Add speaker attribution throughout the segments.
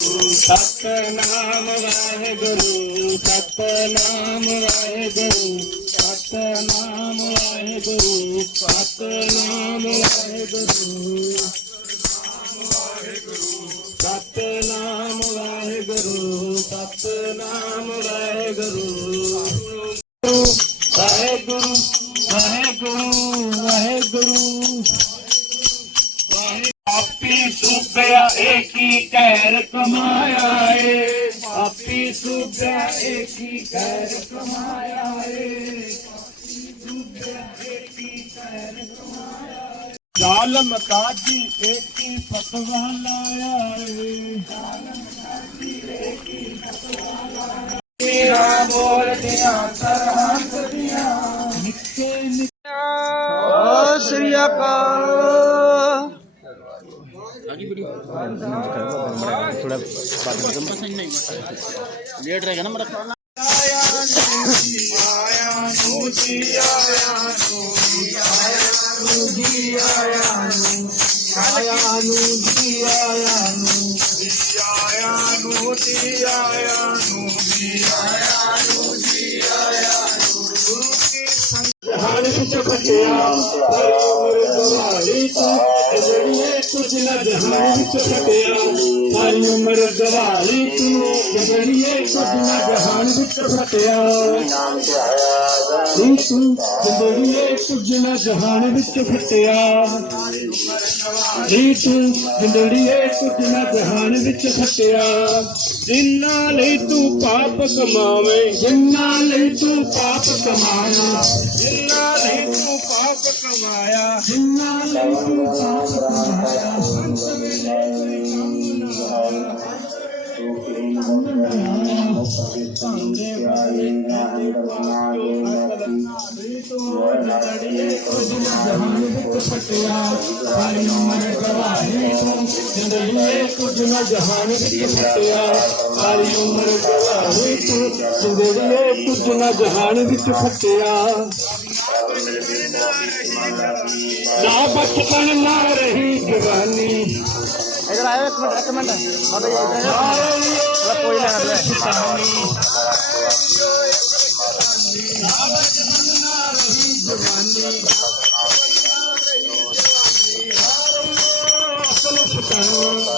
Speaker 1: ਸਤਨਾਮ ਵਾਹਿਗੁਰੂ ਸਤਨਾਮ ਵਾਹਿਗੁਰੂ ਸਤਨਾਮ ਵਾਹਿਗੁਰੂ ਸਤਨਾਮ ਵਾਹਿਗੁਰੂ। ਸਤਨਾਮ ਵਾਹਿਗੁਰੂ ਸਤਨਾਮ ਵਾਹਿਗੁਰੂ। ਆਪੀ ਸੁਭਿਆ ਏਕੀ ਕਹਿਰ ਕਮਾਇਆ ਏ ਜ਼ਾਲਮ ਕਾਜੀ ਏਕੀ ਫਤਵਾ ਲਾਇਆ ਏ ਮੇਰਾ ਬੋਲਦਿਆਂ ਸਰਹੰਦ
Speaker 2: ਲੇਟ ਰਹੇਗਾ ਨਾ ਮੇਰਾ
Speaker 1: ਜਹਾਨ ਵਿੱਚ ਫਟਿਆ ਕੁਝ ਨਾ ਜਹਾਨ ਵਿੱਚ ਫਟਿਆ ਸਾਰੀ ਉਮਰ ਗਵਾਲੀ ਤੂੰ ਜਿਹੜੀਏ ਕੁਝ ਨਾ ਜਹਾਨ ਵਿੱਚ ਫਟਿਆ ਤੂੰ ਤੂੰ ਜਿਹੜੀਏ ਕੁਝ ਨਾ ਜਹਾਨ ਵਿੱਚ ਫਟਿਆ ਨੀ ਤੂੰ ਜਿੰਦੜੀਏ ਕੁਝ ਨਾ ਜਹਾਨ ਵਿੱਚ ਫਟਿਆ ਜਿੰਨਾ ਲਈ ਤੂੰ ਪਾਪ ਕਮਾਵੇਂ, ਜਿੰਨਾ ਲਈ ਤੂੰ ਪਾਪ ਕਮਾਇਆ ਕਮਾਇਆ ਜਿੰਨਾ ਲਈ ਤੂੰ ਕਮਾਇਆ ਅੰਤ ਵੇਲੇ ਕੋਈ ਕੰਮ ਨਾ ਭਾਂਡੇ ਵਾਲੇ ਕਾਤੇ ਪਾਪਿਓ ਕੁਝ ਜਹਾਨ ਵਿੱਚ ਫਟਿਆ ਸਾਰੀ ਉਮਰ ਗਵਾਹੀ ਤੂੰ ਜਿੰਦੜੀਏ ਕੁਝ ਨਾ ਜਹਾਨ ਵਿੱਚ ਫਟਿਆ ਸਾਰੀ ਉਮਰ ਗਵਾਹੀ ਤੂੰ ਜਿੰਦੜੀਏ ਕੁਝ ਨਾ ਜਹਾਨ ਵਿੱਚ ਫਟਿਆ। ना बचपन ना रही जवानी
Speaker 3: इधर आयो एक मिनट एक मिनट मतलब ये इधर थोड़ा कोई लेना तो ना
Speaker 1: बचपन ना रही जवानी असल ठिकाना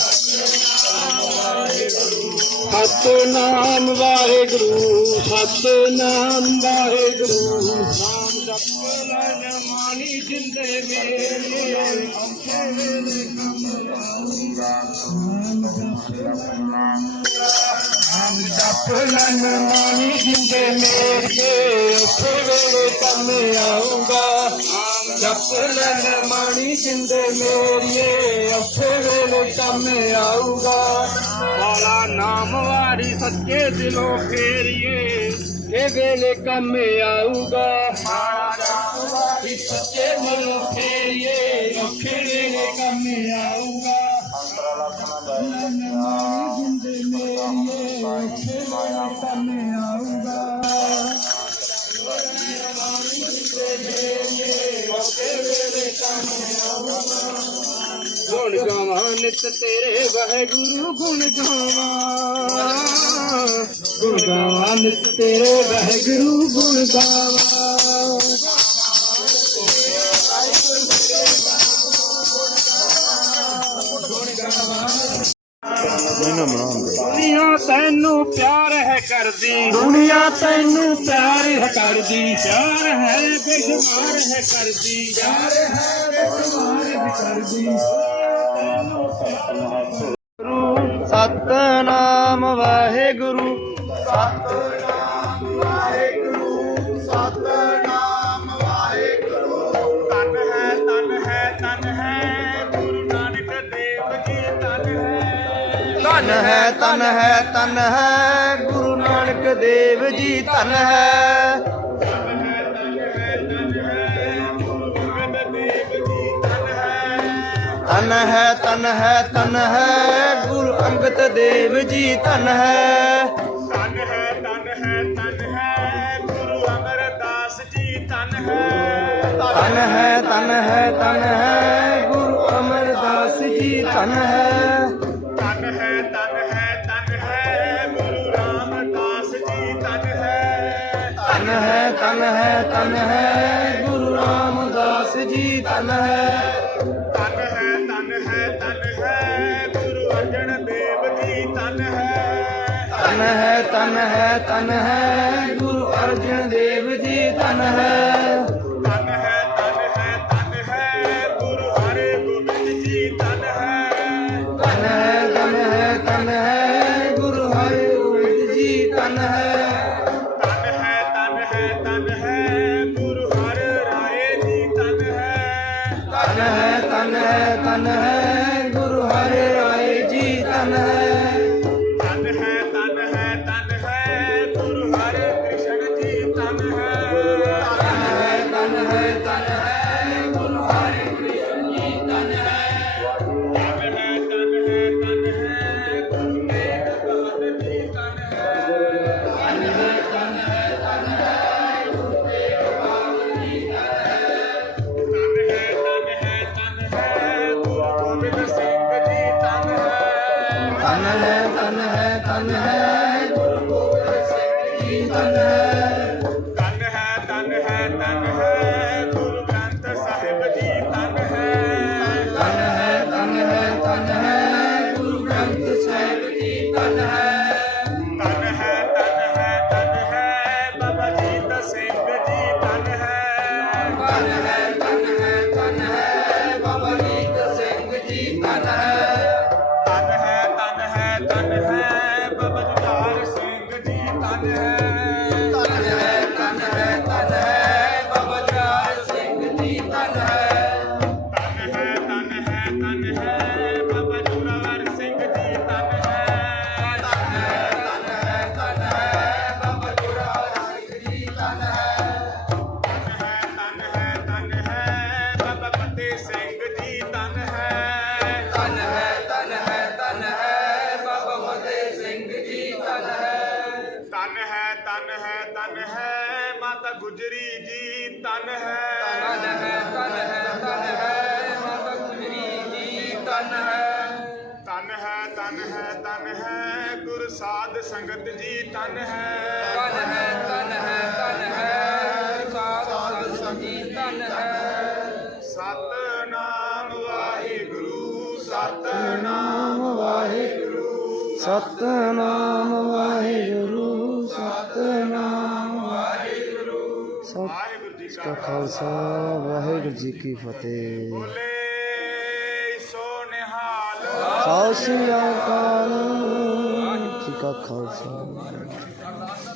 Speaker 3: ਸਤਨਾਮ ਵਾਹਿਗੁਰੂ
Speaker 1: ਸਤਨਾਮ ਵਾਹਿਗੁਰੂ। ਸਤਨਾਮ ਵਾਹਿਗੁਰੂ ਨਾਮ ਜਪ ਲੈ ਜਿੰਦੇ ਮੇਰੇ। ਔਖੇ ਵੇਲੇ ਕੰਮ ਨਾਮ ਜਪ ਲੈ ਜਿੰਦੇ ਮੇਰੇ। ਔਖੇ ਵੇਲੇ ਕੰਮ ਆਉਂਗਾ ਨਾਮ ਜਪ ਲੈ ਜਿੰਦੇ ਮੇਰੀਏ ਔਖੇ ਵੇਲੇ ਕੰਮ ਆਊਗਾ। ਵਾਲਾ ਨਾਮ ਵਾਰੀ ਸੱਚੇ ਦਿਲੋਂ ਫੇਰੀਏ, ਇਹ ਵੇਲੇ ਕੰਮ ਆਊਗਾ। ਵਾਲਾ ਨਾਮ ਵਾਰੀ ਸੱਚੇ ਦਿਲੋਂ ਫੇਰੀਏ ਔਖੇ ਵੇਲੇ ਕੰਮ ਆਊਗਾ। ਜਿੰਦੇ ਮੇਰੀਏ ਔਖੇ ਵੇਲੇ ਕੰਮ ਆਊਗਾ। ਗੁਣ ਗਾਵਾਂ ਨਿਤ ਤੇਰੇ ਵਾਹਿਗੁਰੂ ਗੁਣ ਗਾਵਾਂ। ਗੁਣ ਗਾਵਾਂ ਨਿਤ ਤੇਰੇ ਵਾਹਿਗੁਰੂ ਗੁਣ ਗਾਵਾਂ। ਦੁਨੀਆ ਤੈਨੂੰ ਪਿਆਰ ਕਰਦੀ। ਦੁਨੀਆ ਤੈਨੂੰ ਪਿਆਰ ਹੈ ਕਰਦੀ ਪਿਆਰ ਹੈ ਬੇਸ਼ੁਮਾਰ ਹੈ ਕਰਦੀ। ਪਿਆਰ ਹੈ ਬੇਸ਼ੁਮਾਰ ਹੈ ਕਰਦੀ।
Speaker 3: ਸਤਨਾਮ ਵਾਹਿਗੁਰੂ।
Speaker 1: ਤਨ ਹੈ ਤਨ ਹੈ ਤਨ ਹੈ। ਗੁਰੂ ਨਾਨਕ ਦੇਵ ਜੀ ਤਨ ਹੈ।
Speaker 3: ਧਨ ਹੈ ਧਨ ਹੈ ਧਨ ਹੈ। ਗੁਰਦੇਵ ਜੀ ਧਨ ਹੈ।
Speaker 4: ਤਨ ਹੈ ਤਨ ਹੈ ਤਨ ਹੈ ਗੁਰੂ ਅੰਗਦ ਦੇਵ ਜੀ ਤਨ ਹੈ।
Speaker 3: ਤਨ ਹੈ ਤਨ ਹੈ ਤਨ ਹੈ ਗੁਰੂ ਅਮਰਦਾਸ ਜੀ ਤਨ ਹੈ।
Speaker 4: ਤਨ ਹੈ ਤਨ ਹੈ ਤਨ ਹੈ ਗੁਰੂ ਅਮਰਦਾਸ ਜੀ ਤਨ ਹੈ।
Speaker 3: ਤਨ ਹੈ ਗੁਰੂ ਰਾਮਦਾਸ ਜੀ ਤਨ ਹੈ।
Speaker 4: ਤਨ ਹੈ ਤਨ ਹੈ ਤਨ ਹੈ ਗੁਰੂ
Speaker 3: ਅਰਜਨ ਦੇਵ ਜੀ ਤਨ ਹੈ।
Speaker 4: ਤਨ ਹੈ ਤਨ ਹੈ ਤਨ ਹੈ ਗੁਰੂ ਅਰਜਨ ਦੇਵ ਜੀ ਤਨ ਹੈ।
Speaker 3: ਤਨ ਹੈ ਤਨ ਹੈ ਗੁਰੂ ਗੋਬਿੰਦ ਸਿੰਘ ਜੀ ਤਨ ਹੈ।
Speaker 4: ਜੀ ਹੈ
Speaker 3: ਤਨ ਹੈ ਮਾਤਾ ਗੁਜਰੀ ਜੀ ਤਨ
Speaker 4: ਤਨ
Speaker 3: ਹੈ
Speaker 4: ਹੈ ਤਨ ਹੈ ਤਨ ਹੈ ਮਾਤਾ ਗੁਜਰੀ ਜੀ ਤਨ ਹੈ।
Speaker 3: ਤਨ ਹੈ ਤਨ ਹੈ ਤਨ ਹੈ ਗੁਰ ਸਾਧ ਸੰਗਤ ਜੀ ਤਨ ਹੈ।
Speaker 4: ਤਨ ਹੈ ਤਨ ਹੈ ਤਨ ਹੈ ਸਾਧ ਸੰਗਤ ਜੀ ਤਨ ਹੈ।
Speaker 3: ਸਤਨਾਮ ਵਾਹਿਗੁਰੂ ਸਤਨਾਮ
Speaker 4: ਵਾਹਿਗੁਰੂ। ਸਤਨਾਮ ਕਾ
Speaker 3: ਕਾ
Speaker 4: ਖਾਲਸਾ ਵਾਹਿਗੁਰੂ ਜੀ ਕੀ ਫਤਿਹ।
Speaker 3: ਬੋਲੇ ਸੋ ਨਿਹਾਲ।
Speaker 4: ਸਤਿ ਸ੍ਰੀ ਅਕਾਲ ਜੀ ਕਾ ਖਾਲਸਾ।